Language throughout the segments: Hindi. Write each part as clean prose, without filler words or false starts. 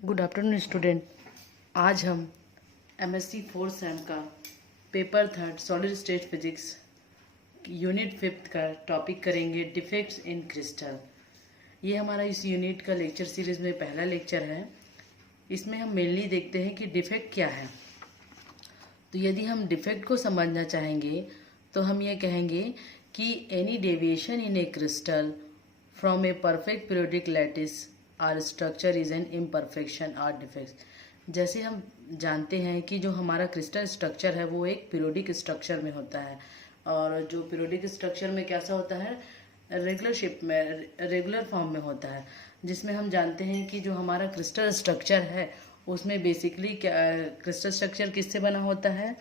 Good afternoon student. आज हम एमएससी 4 सेम का paper third solid state physics unit 5 का टॉपिक करेंगे, डिफेक्ट्स इन क्रिस्टल। ये हमारा इस यूनिट का लेक्चर सीरीज में पहला लेक्चर है। इसमें हम मेनली देखते हैं कि डिफेक्ट क्या है। तो यदि हम डिफेक्ट को समझना चाहेंगे तो हम ये कहेंगे कि any deviation in a crystal from a perfect periodic lattice or structure is an imperfection or defect. जैसे हम जानते हैं कि जो हमारा क्रिस्टल स्ट्रक्चर है वो एक पीरियोडिक स्ट्रक्चर में होता है, और जो पीरियोडिक स्ट्रक्चर में कैसा होता है, रेगुलर शेप में, रेगुलर फॉर्म में होता है, जिसमें हम जानते हैं कि जो हमारा क्रिस्टल स्ट्रक्चर है उसमें बेसिकली क्या क्रिस्टल स्ट्रक्चर किससे बना होता है,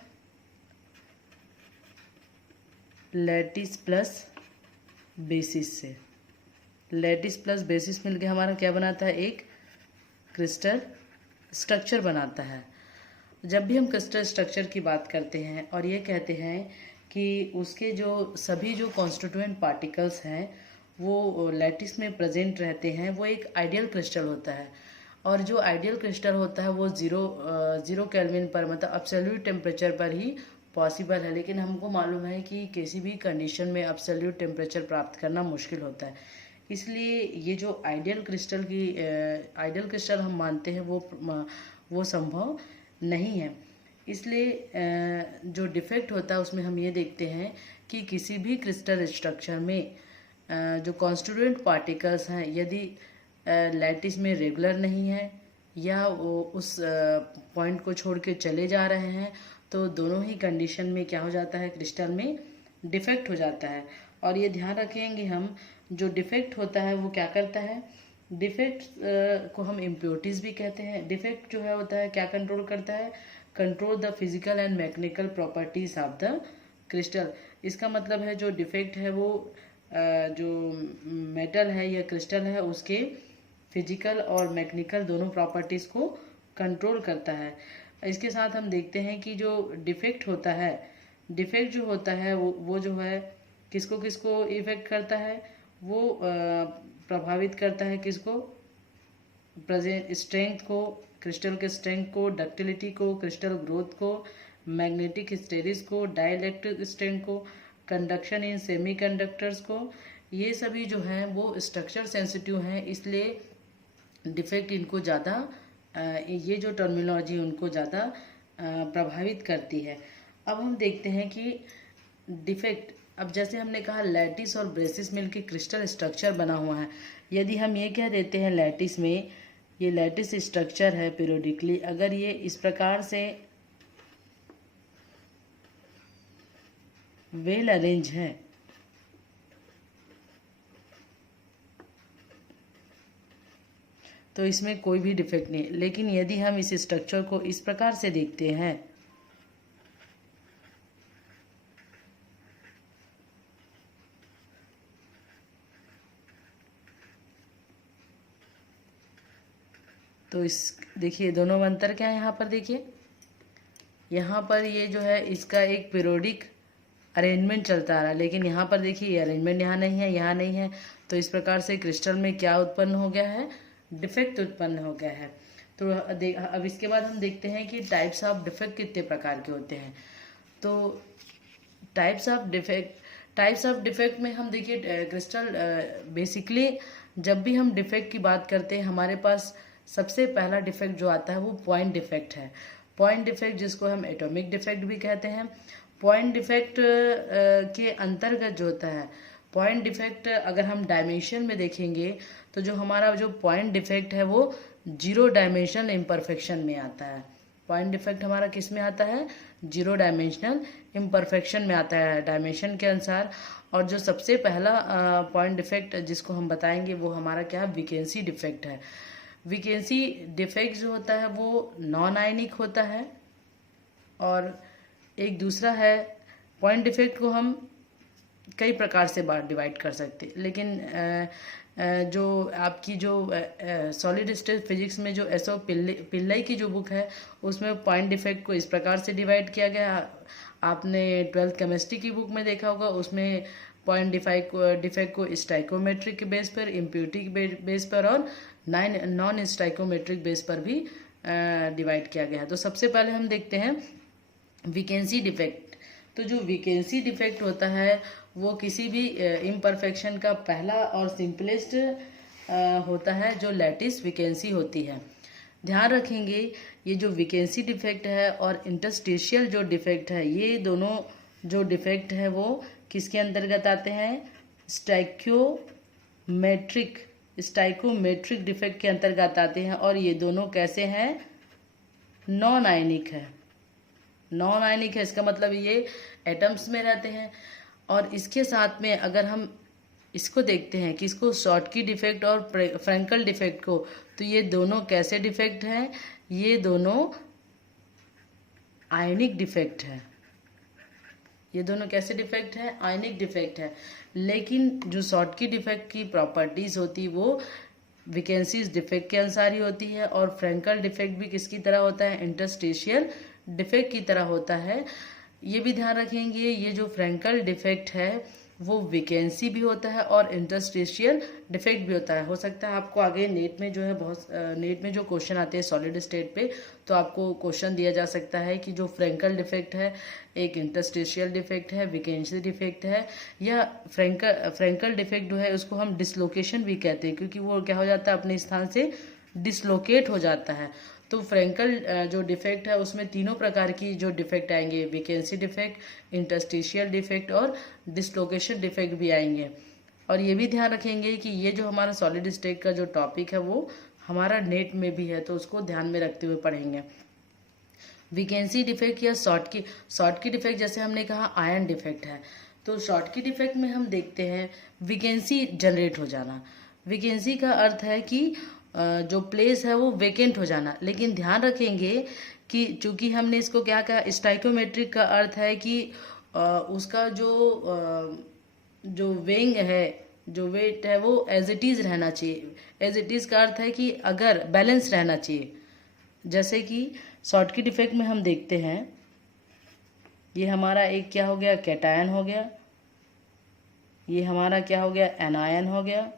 लैटिस प्लस बेसिस से। लैटिस प्लस बेसिस मिलके हमारा क्या बनाता है, एक क्रिस्टल स्ट्रक्चर बनाता है। जब भी हम क्रिस्टल स्ट्रक्चर की बात करते हैं और ये कहते हैं कि उसके जो सभी जो कॉन्स्टिट्यूएंट पार्टिकल्स हैं वो लैटिस में प्रेजेंट रहते हैं, वो एक आइडियल क्रिस्टल होता है। और जो आइडियल क्रिस्टल होता है वो जीरो केल्विन पर, मतलब अब्सोल्यूट टेम्परेचर पर ही पॉसिबल है। लेकिन हमको मालूम है कि किसी भी कंडीशन में अब्सोल्यूट टेम्परेचर प्राप्त करना मुश्किल होता है। इसलिए ये जो आइडियल क्रिस्टल हम मानते हैं वो संभव नहीं है। इसलिए जो डिफेक्ट होता है उसमें हम ये देखते हैं कि किसी भी क्रिस्टल स्ट्रक्चर में जो कॉन्स्टिट्यूएंट पार्टिकल्स हैं यदि लैटिस में रेगुलर नहीं है या वो उस पॉइंट को छोड़ के चले जा रहे हैं, तो दोनों ही कंडीशन में क्या हो जाता है, क्रिस्टल में डिफेक्ट हो जाता है। और ये ध्यान रखेंगे हम, जो डिफेक्ट होता है वो क्या करता है, डिफेक्ट को हम इम्प्योरिटीज भी कहते हैं। डिफेक्ट जो है होता है क्या कंट्रोल करता है, control the physical and mechanical properties of the crystal. इसका मतलब है जो डिफेक्ट है वो जो मेटल है या क्रिस्टल है उसके फिजिकल और मैकेनिकल दोनों प्रॉपर्टीज को कंट्रोल करता है। इसके साथ हम देखते हैं कि जो डिफेक्ट होता है, डिफेक्ट जो होता है वो जो है किसको किसको इफेक्ट करता है, वो प्रभावित करता है किसको, प्रेजेंट स्ट्रेंथ को, क्रिस्टल के स्ट्रेंथ को, डक्टिलिटी को, क्रिस्टल ग्रोथ को, मैग्नेटिक हिस्टेरिस को, डाइलेक्ट्रिक स्ट्रेंथ को, कंडक्शन इन सेमीकंडक्टर्स को। ये सभी जो हैं वो स्ट्रक्चर सेंसिटिव हैं, इसलिए डिफेक्ट इनको ज़्यादा ये जो टर्मिनोलॉजी उनको ज़्यादा प्रभावित करती है। अब हम देखते हैं कि डिफेक्ट, अब जैसे हमने कहा लैटिस और ब्रेसिस मिलके क्रिस्टल स्ट्रक्चर बना हुआ है। यदि हम ये कह देते हैं लैटिस में, ये लैटिस स्ट्रक्चर है पीरियोडिकली, अगर ये इस प्रकार से वेल अरेंज है तो इसमें कोई भी डिफेक्ट नहीं। लेकिन यदि हम इस स्ट्रक्चर को इस प्रकार से देखते हैं तो इस देखिए दोनों में अंतर क्या है, यहाँ पर देखिए, यहाँ पर ये जो है इसका एक पीरियोडिक अरेंजमेंट चलता आ रहा है, लेकिन यहाँ पर देखिए ये अरेंजमेंट यहाँ नहीं है, यहाँ नहीं है। तो इस प्रकार से क्रिस्टल में क्या उत्पन्न हो गया है, डिफेक्ट उत्पन्न हो गया है। तो अब इसके बाद हम देखते हैं कि टाइप्स ऑफ डिफेक्ट कितने प्रकार के होते हैं। तो टाइप्स ऑफ डिफेक्ट में हम देखिए क्रिस्टल बेसिकली जब भी हम डिफेक्ट की बात करते हैं हमारे पास सबसे पहला डिफेक्ट जो आता है वो पॉइंट डिफेक्ट है। पॉइंट डिफेक्ट जिसको हम एटॉमिक डिफेक्ट भी कहते हैं। पॉइंट डिफेक्ट के अंतर्गत जो होता है, पॉइंट डिफेक्ट अगर हम डायमेंशन में देखेंगे तो जो हमारा जो पॉइंट डिफेक्ट है वो जीरो डायमेंशनल इम्परफेक्शन में आता है। पॉइंट डिफेक्ट हमारा किस में आता है, जीरो डायमेंशनल इम्परफेक्शन में आता है डायमेंशन के अनुसार। और जो सबसे पहला पॉइंट डिफेक्ट जिसको हम बताएंगे वो हमारा क्या है, विकेंसी डिफेक्ट है। विकेंसी डिफेक्ट जो होता है वो नॉन आयनिक होता है। और एक दूसरा है, पॉइंट डिफेक्ट को हम कई प्रकार से बार डिवाइड कर सकते हैं, लेकिन जो आपकी जो सॉलिड स्टेट फिजिक्स में जो एसओ पिल्लई की जो बुक है उसमें पॉइंट डिफेक्ट को इस प्रकार से डिवाइड किया गया। आपने 12th केमिस्ट्री की बुक में देखा होगा, उसमें पॉइंट डिफेक्ट को स्टाइकोमेट्रिक बेस पर, इम्प्यूरिटी बेस पर और नॉन स्टाइकोमेट्रिक बेस पर भी डिवाइड किया गया है। तो सबसे पहले हम देखते हैं वेकेंसी डिफेक्ट। तो जो वेकेंसी डिफेक्ट होता है वो किसी भी इम्परफेक्शन का पहला और सिंपलेस्ट होता है जो लैटिस वेकेंसी होती है। ध्यान रखेंगे ये जो वेकेंसी डिफेक्ट है और इंटरस्टिशियल जो डिफेक्ट है, ये दोनों जो डिफेक्ट है वो किसके अंतर्गत आते हैं? स्टाइकोमेट्रिक डिफेक्ट के अंतर्गत आते हैं। और ये दोनों कैसे हैं? नॉन आयनिक है। नॉन आयनिक है इसका मतलब ये एटम्स में रहते हैं। और इसके साथ में अगर हम इसको देखते हैं कि इसको शॉर्टकी डिफेक्ट और फ्रैंकल डिफेक्ट को, तो ये दोनों कैसे डिफेक्ट हैं? ये दोनों आयनिक डिफेक्ट है। ये दोनों कैसे डिफेक्ट है? आयनिक डिफेक्ट है। लेकिन जो शॉर्टकी डिफेक्ट की प्रॉपर्टीज होती है वो वेकेंसीज डिफेक्ट के अनुसार ही होती है। और फ्रैंकल डिफेक्ट भी किसकी तरह होता है? इंटरस्टिशियल डिफेक्ट की तरह होता है। ये भी ध्यान रखेंगे ये जो फ्रैंकल डिफेक्ट है वो वेकेंसी भी होता है और इंटरस्टिशियल डिफेक्ट भी होता है। हो सकता है आपको आगे नेट में जो है नेट में जो क्वेश्चन आते हैं सॉलिड स्टेट पे, तो आपको क्वेश्चन दिया जा सकता है कि जो फ्रैंकल डिफेक्ट है एक इंटरस्टिशियल डिफेक्ट है, वेकेंसी डिफेक्ट है, या फ्रैंकल डिफेक्ट जो है उसको हम डिसलोकेशन भी कहते हैं क्योंकि वो क्या हो जाता है? अपने स्थान से डिसलोकेट हो जाता है। तो फ्रैंकल जो डिफेक्ट है उसमें तीनों प्रकार की जो डिफेक्ट आएंगे, वेकेंसी डिफेक्ट, इंटरस्टिशियल डिफेक्ट और डिसलोकेशन डिफेक्ट भी आएंगे। और ये भी ध्यान रखेंगे कि ये जो हमारा सॉलिड स्टेट का जो टॉपिक है वो हमारा नेट में भी है, तो उसको ध्यान में रखते हुए पढ़ेंगे। वेकेंसी डिफेक्ट या शॉर्टकी डिफेक्ट, जैसे हमने कहा आयन डिफेक्ट है, तो शॉर्टकी डिफेक्ट में हम देखते हैं वेकेंसी जनरेट हो जाना। वेकेंसी का अर्थ है कि जो प्लेस है वो वेकेंट हो जाना। लेकिन ध्यान रखेंगे कि चूंकि हमने इसको क्या कहा, स्टाइकोमेट्रिक का अर्थ है कि उसका जो वेंग है, जो वेट है वो एज इट इज रहना चाहिए। एज इट इज का अर्थ है कि अगर बैलेंस रहना चाहिए। जैसे कि शॉर्टकी डिफेक्ट में हम देखते हैं ये हमारा एक क्या हो गया? कैटायन हो गया। ये हमारा क्या हो गया? एनायन हो गया।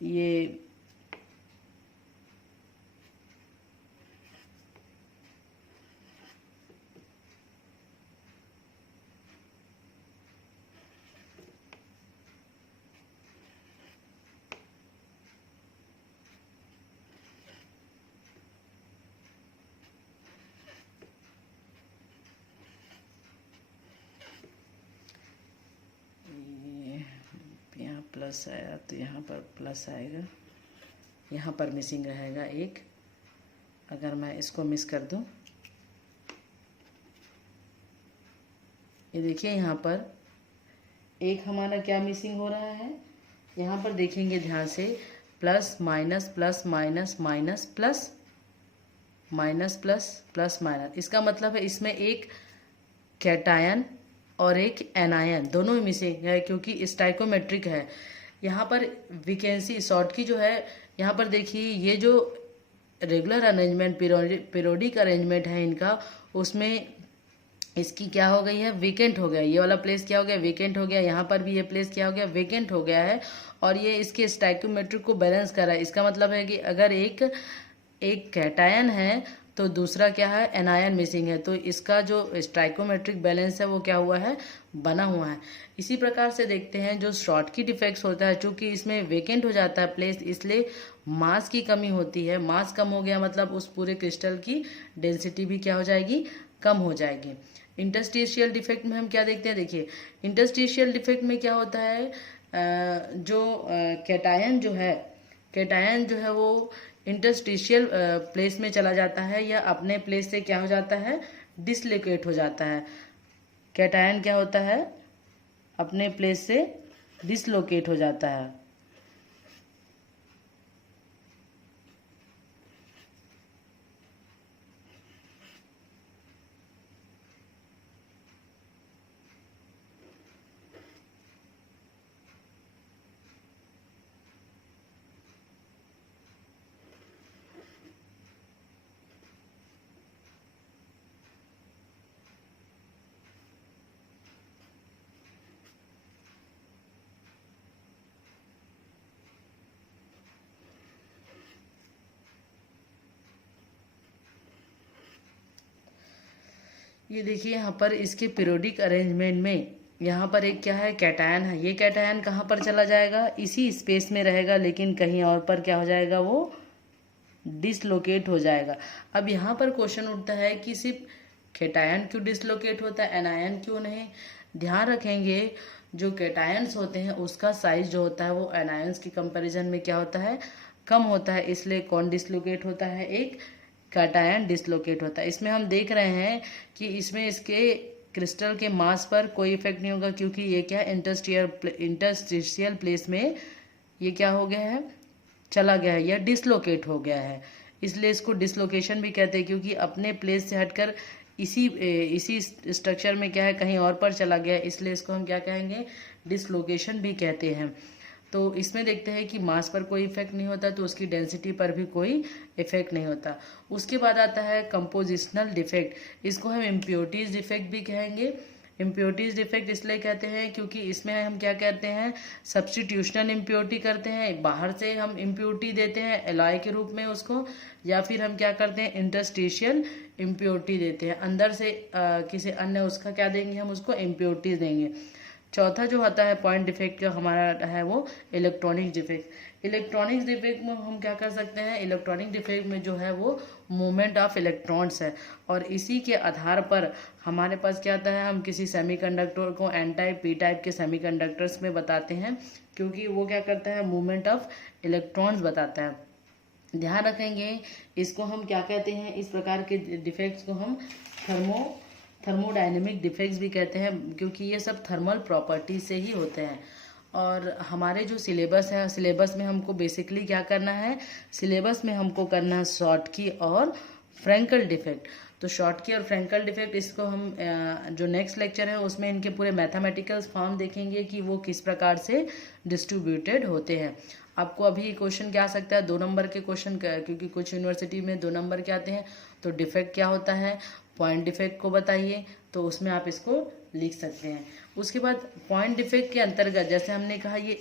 ये यहाँ प्लस आया तो यहाँ पर प्लस आएगा, यहाँ पर मिसिंग रहेगा एक। अगर मैं इसको मिस कर दूं, ये देखिए यहाँ पर एक हमारा क्या मिसिंग हो रहा है? यहाँ पर देखेंगे ध्यान से, plus minus plus minus minus plus minus plus plus minus. इसका मतलब है इसमें एक कैटायन और एक एनायन दोनों ही मिसिंग है क्योंकि स्टाइकोमेट्रिक है। यहाँ पर वेकेंसी शॉर्टकी जो है, यहाँ पर देखिए ये जो रेगुलर अरेंजमेंट पीरियोडिक अरेंजमेंट है इनका, उसमें इसकी क्या हो गई है? वेकेंट हो गया। ये वाला प्लेस क्या हो गया? वेकेंट हो गया। यहाँ पर भी ये प्लेस क्या हो गया? वेकेंट हो गया है। और ये इसके स्टाइकोमेट्रिक को बैलेंस कर रहा है। इसका मतलब है कि अगर एक कैटायन है तो दूसरा क्या है? एनायन मिसिंग है, तो इसका जो स्टाइकोमेट्रिक बैलेंस है वो क्या हुआ है? बना हुआ है। इसी प्रकार से देखते हैं जो शॉर्टकी डिफेक्ट्स होता है, चूंकि इसमें वेकेंट हो जाता है प्लेस, इसलिए मास की कमी होती है। मास कम हो गया मतलब उस पूरे क्रिस्टल की डेंसिटी भी क्या हो जाएगी? कम हो जाएगी। इंटरस्टिशियल डिफेक्ट में हम क्या देखते हैं? देखिए इंटरस्टिशियल डिफेक्ट में क्या होता है, जो कैटायन जो है वो इंटरस्टिशियल प्लेस में चला जाता है या अपने प्लेस से क्या हो जाता है? डिसलोकेट हो जाता है। कैटायन क्या होता है? अपने प्लेस से डिसलोकेट हो जाता है। ये देखिए यहाँ पर इसके पीरियोडिक अरेंजमेंट में यहाँ पर एक क्या है, कैटायन है। ये कैटायन कहाँ पर चला जाएगा, इसी स्पेस में रहेगा, लेकिन कहीं और पर क्या हो जाएगा, वो डिसलोकेट हो जाएगा। अब यहाँ पर क्वेश्चन उठता है कि सिर्फ कैटायन क्यों डिसलोकेट होता है, एनायन क्यों नहीं। ध्यान रखेंगे जो कैटायंस होते हैं उसका साइज जो होता है वो एनायंस की कंपैरिजन में क्या होता है, कम होता है। इसलिए कौन डिसलोकेट होता है, एक कैटायन डिसलोकेट होता है। इसमें हम देख रहे हैं कि इसमें इसके क्रिस्टल के मास पर कोई इफेक्ट नहीं होगा, क्योंकि ये क्या है, इंटरस्टिशियल प्लेस में ये क्या हो गया है, चला गया है या डिसलोकेट हो गया है। इसलिए इसको डिसलोकेशन भी कहते हैं, क्योंकि अपने प्लेस से हटकर इसी स्ट्रक्चर में क्या है, कहीं और पर चला गया है, इसलिए इसको हम क्या कहेंगे, डिसलोकेशन भी कहते हैं। तो इसमें देखते हैं कि मास पर कोई इफेक्ट नहीं होता, तो उसकी डेंसिटी पर भी कोई इफेक्ट नहीं होता। उसके बाद आता है कंपोजिशनल डिफेक्ट। इसको हम इम्प्योरिटीज डिफेक्ट भी कहेंगे। इम्प्योरिटीज डिफेक्ट इसलिए कहते हैं क्योंकि इसमें हम क्या कहते हैं, सब्स्टिट्यूशनल इम्प्योरिटी करते हैं। बाहर से हम इम्प्योरिटी देते हैं एलॉय के रूप में उसको, या फिर हम क्या करते हैं, इंटरस्टिशियल इम्प्योरिटी देते हैं। अंदर से किसी अन्य उसका क्या देंगे, हम उसको इम्प्योरिटीज देंगे। चौथा जो होता है पॉइंट डिफेक्ट का हमारा है वो इलेक्ट्रॉनिक डिफेक्ट। इलेक्ट्रॉनिक डिफेक्ट में हम क्या कर सकते हैं, इलेक्ट्रॉनिक डिफेक्ट में जो है वो मूवमेंट ऑफ इलेक्ट्रॉन्स है, और इसी के आधार पर हमारे पास क्या आता है, हम किसी सेमीकंडक्टर को एन टाइप पी टाइप के सेमीकंडक्टर्स में बताते हैं, क्योंकि वो क्या करता है, मूवमेंट ऑफ इलेक्ट्रॉन्स बताता है। ध्यान रखेंगे इसको हम क्या कहते हैं, इस प्रकार के डिफेक्ट्स को हम थर्मोडायनेमिक डिफेक्ट्स भी कहते हैं, क्योंकि ये सब थर्मल प्रॉपर्टी से ही होते हैं। और हमारे जो सिलेबस है, सिलेबस में हमको बेसिकली क्या करना है, सिलेबस में हमको करना है शॉर्टकी और फ्रैंकल डिफेक्ट। तो शॉर्टकी और फ्रैंकल डिफेक्ट इसको हम जो नेक्स्ट लेक्चर है उसमें इनके पूरे मैथमेटिकल फॉर्म देखेंगे कि वो किस प्रकार से डिस्ट्रीब्यूटेड होते हैं। आपको अभी क्वेश्चन क्या आ सकता है, 2 नंबर के क्वेश्चन, क्योंकि कुछ यूनिवर्सिटी में 2 नंबर के आते हैं। तो डिफेक्ट क्या होता है, पॉइंट डिफेक्ट को बताइए, तो उसमें आप इसको लिख सकते हैं। उसके बाद पॉइंट डिफेक्ट के अंतर्गत जैसे हमने कहा ये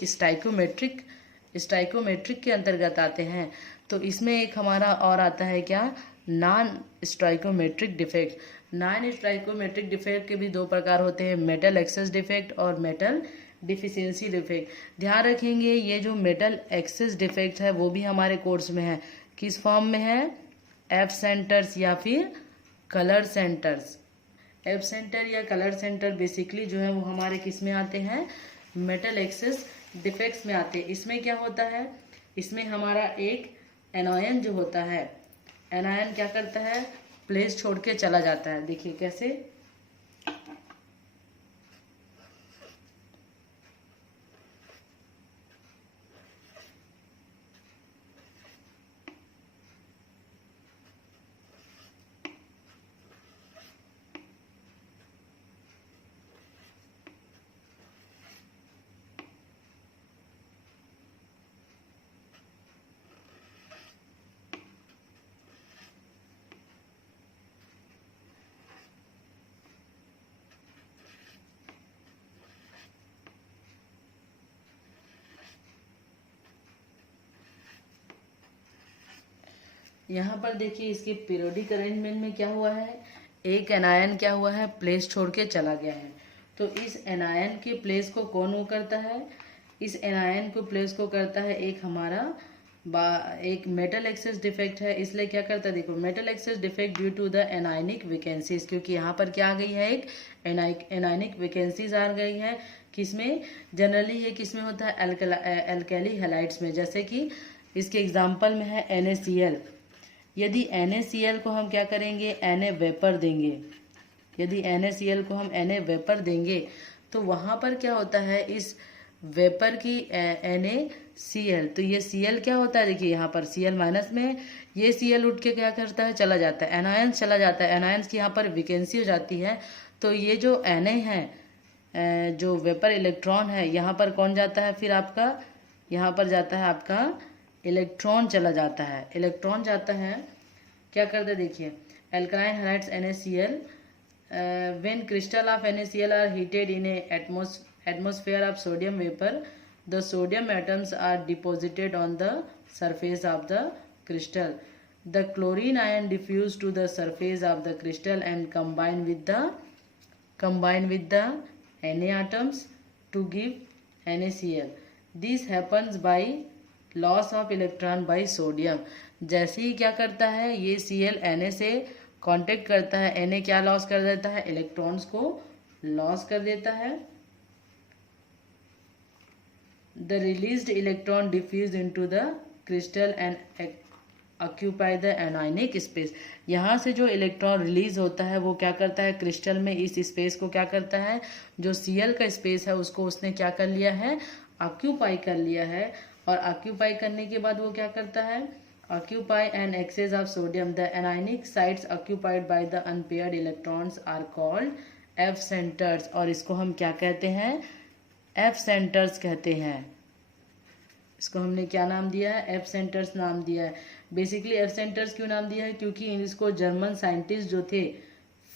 स्टाइकोमेट्रिक के अंतर्गत आते हैं। तो इसमें एक हमारा और आता है क्या, non stoichiometric defect. Non stoichiometric defect के भी 2 प्रकार होते हैं, मेटल एक्सेस डिफेक्ट और मेटल डिफिशियंसी डिफेक्ट। ध्यान रखेंगे ये जो मेटल एक्सेस डिफेक्ट है वो भी हमारे कोर्स में है, किस फॉर्म में है, एफ सेंटर्स या फिर कलर सेंटर्स। एफ सेंटर या कलर सेंटर बेसिकली जो है वो हमारे किस में आते हैं, मेटल एक्सेस डिफेक्ट्स में आते हैं। इसमें क्या होता है, इसमें हमारा एक एनायन जो होता है, एनायन क्या करता है, प्लेस छोड़ के चला जाता है। देखिए कैसे, यहाँ पर देखिए इसके पीरियोडिक अरेंजमेंट में क्या हुआ है, एक एनायन क्या हुआ है, प्लेस छोड़ के चला गया है। तो इस एनायन के प्लेस को कौन वो करता है, इस एनायन को प्लेस को करता है एक हमारा एक मेटल एक्सेस डिफेक्ट है। इसलिए क्या करता है, देखो metal excess defect due to the anionic vacancies, क्योंकि यहाँ पर क्या आ गई है, एक एनायनिक वैकेंसीज आ गई है। किसमें, जनरली ये किसमें होता है, एल्कली हैलाइड्स में। जैसे कि इसके एग्जाम्पल में है NaCl। यदि NaCl को हम क्या करेंगे, Na वेपर देंगे, यदि NaCl को हम Na वेपर देंगे तो वहाँ पर क्या होता है, इस वेपर की NaCl, तो ये Cl क्या होता है, देखिए यहाँ पर Cl माइनस में, ये Cl उठ के क्या करता है, चला जाता है, एनायंस चला जाता है, एनायंस की यहाँ पर वैकेंसी हो जाती है। तो ये जो Na है, जो वेपर इलेक्ट्रॉन है, यहाँ पर कौन जाता है, फिर आपका यहाँ पर जाता है आपका इलेक्ट्रॉन चला जाता है, इलेक्ट्रॉन जाता है, क्या करते हैं देखिए, alkaline halides NaCl, when crystal of NaCl are heated in a atmosphere of sodium vapor, the sodium atoms are deposited on the surface of the crystal. the chlorine ion diffuse to the surface of the crystal and combine with the Na atoms to give NaCl. This happens by loss of electron by sodium. जैसे ही क्या करता है ये Cl Na से कांटेक्ट करता है, Na क्या लॉस कर देता है, इलेक्ट्रॉन्स को लॉस कर देता है. The released electron diffuse into the crystal and occupy the anionic space. यहाँ से जो इलेक्ट्रॉन रिलीज होता है वो क्या करता है, क्रिस्टल में इस स्पेस को क्या करता है, जो Cl का स्पेस है उसको उसने क्या कर लिया है, ऑक्यूपाई कर लिया है. और ऑक्यूपाई करने के बाद वो क्या करता है, occupy an excess of sodium. The anionic sites occupied by the unpaired electrons are called F centers. और इसको हम क्या कहते हैं, एफ सेंटर्स कहते हैं. इसको हमने क्या नाम दिया है, एफ सेंटर्स नाम दिया है. बेसिकली एफ सेंटर्स क्यों नाम दिया है, क्योंकि इसको जर्मन साइंटिस्ट जो थे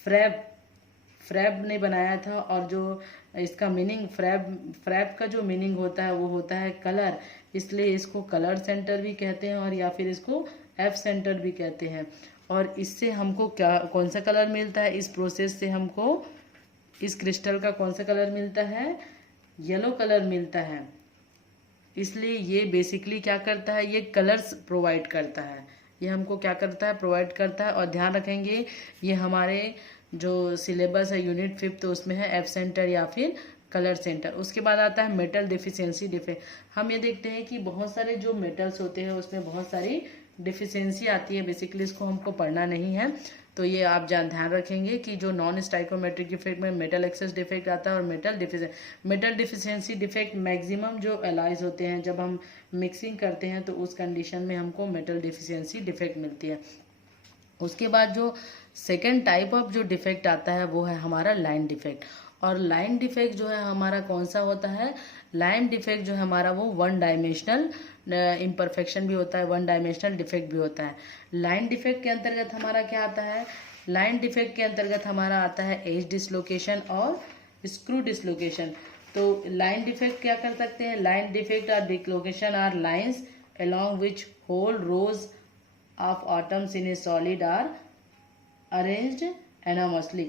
फ्रैब ने बनाया था. और जो इसका मीनिंग फ्रैब का जो मीनिंग होता है वो होता है कलर, इसलिए इसको कलर सेंटर भी कहते हैं और या फिर इसको एफ सेंटर भी कहते हैं. और इससे हमको क्या कौन सा कलर मिलता है, इस प्रोसेस से हमको इस क्रिस्टल का कौन सा कलर मिलता है, येलो कलर मिलता है. इसलिए ये बेसिकली क्या करता है, ये कलर्स प्रोवाइड करता है. ये हमको क्या करता है, प्रोवाइड करता है. और ध्यान रखेंगे ये हमारे जो सिलेबस है यूनिट 5 तो उसमें है एफ सेंटर या फिर कलर सेंटर. उसके बाद आता है मेटल डिफिशियंसी डिफेक्ट. हम ये देखते हैं कि बहुत सारे जो मेटल्स होते हैं उसमें बहुत सारी डिफिशियंसी आती है. बेसिकली इसको हमको पढ़ना नहीं है, तो ये आप ध्यान रखेंगे कि जो नॉन स्टाइकोमेट्रिक डिफेक्ट में मेटल एक्सेस डिफेक्ट आता है और मेटल डिफिशियंसी डिफेक्ट मैक्सिमम जो एलाइज होते हैं जब हम मिक्सिंग करते हैं तो उस कंडीशन में हमको मेटल डिफिशियंसी डिफेक्ट मिलती है. उसके बाद जो सेकेंड टाइप ऑफ जो डिफेक्ट आता है वो है हमारा लाइन डिफेक्ट. और लाइन डिफेक्ट जो है हमारा कौन सा होता है, लाइन डिफेक्ट जो है हमारा वो वन डायमेंशनल इम्परफेक्शन भी होता है, वन डायमेंशनल डिफेक्ट भी होता है. लाइन डिफेक्ट के अंतर्गत हमारा क्या आता है, लाइन डिफेक्ट के अंतर्गत हमारा आता है एज डिसलोकेशन और स्क्रू डिसलोकेशन. तो लाइन डिफेक्ट क्या कर सकते हैं, लाइन डिफेक्ट और dislocation are lines along which whole rows of atoms in a solid are arranged anonymously.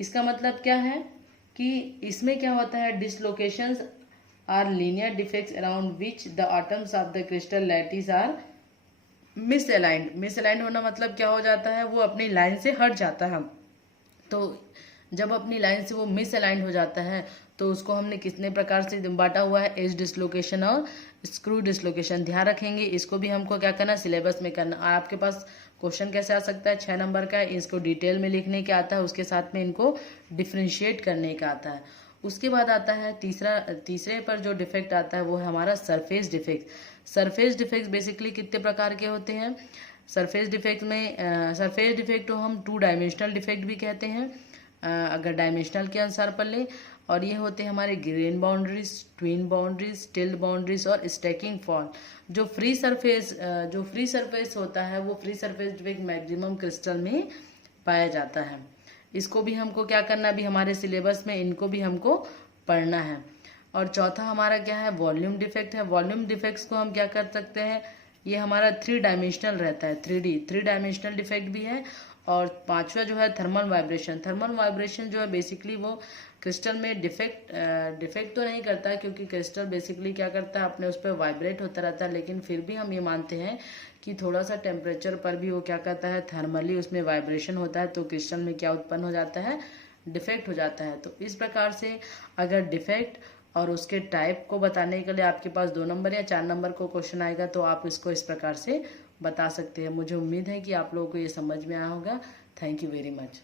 इसका मतलब क्या है कि इसमें क्या होता है, dislocations are linear defects around which the atoms of the crystal lattice are misaligned. Misaligned होना मतलब क्या हो जाता है, वो अपनी लाइन से हट जाता है. तो जब अपनी लाइन से वो मिसअलाइंड हो जाता है तो उसको हमने कितने प्रकार से बांटा हुआ है, एज डिसलोकेशन और स्क्रू डिसलोकेशन. ध्यान रखेंगे इसको भी हमको क्या करना, सिलेबस में करना. आपके पास क्वेश्चन कैसे आ सकता है, 6 नंबर का, इसको डिटेल में लिखने का आता है, उसके साथ में इनको डिफ्रेंशिएट करने का आता है. उसके बाद आता है तीसरे पर जो डिफेक्ट आता है वो है हमारा surface defect. Surface defect basically कितने प्रकार के होते हैं, सरफेस डिफेक्ट में सरफेस डिफेक्ट को हम 2 डायमेंशनल डिफेक्ट भी कहते हैं अगर डायमेंशनल के अनुसार पढ़ लें. और ये होते हैं हमारे grain boundaries, twin boundaries, tilde boundaries और स्टैकिंग फॉल. जो फ्री सरफेस होता है वो free surface defect maximum crystal में पाया जाता है. इसको भी हमको क्या करना, भी हमारे सिलेबस में इनको भी हमको पढ़ना है. और चौथा हमारा क्या है, वॉल्यूम डिफेक्ट है. वॉल्यूम डिफेक्ट्स को हम क्या कर सकते हैं, ये हमारा 3 डायमेंशनल रहता है, 3 डायमेंशनल डिफेक्ट भी है. और पांचवा जो है थर्मल वाइब्रेशन. थर्मल वाइब्रेशन जो है बेसिकली वो क्रिस्टल में डिफेक्ट तो नहीं करता है, क्योंकि क्रिस्टल बेसिकली क्या करता है, अपने उस पर वाइब्रेट होता रहता है. लेकिन फिर भी हम ये मानते हैं कि थोड़ा सा टेम्परेचर पर भी वो क्या करता है, थर्मली उसमें वाइब्रेशन होता है, तो क्रिस्टल में क्या उत्पन्न हो जाता है, डिफेक्ट हो जाता है. तो इस प्रकार से अगर डिफेक्ट और उसके टाइप को बताने के लिए आपके पास 2 नंबर या 4 नंबर को क्वेश्चन आएगा तो आप इसको इस प्रकार से बता सकते हैं. मुझे उम्मीद है कि आप लोगों को ये समझ में आया होगा. Thank you very much.